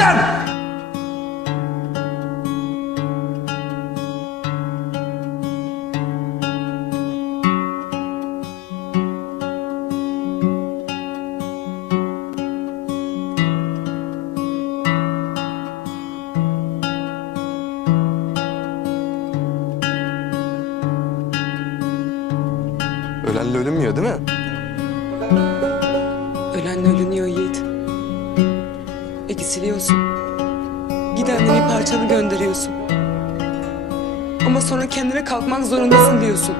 lan? Ölenle ölünmüyor değil mi? silgi siliyorsun. Gidenlerin parçanı gönderiyorsun. Ama sonra kendine kalkmak zorundasın diyorsun.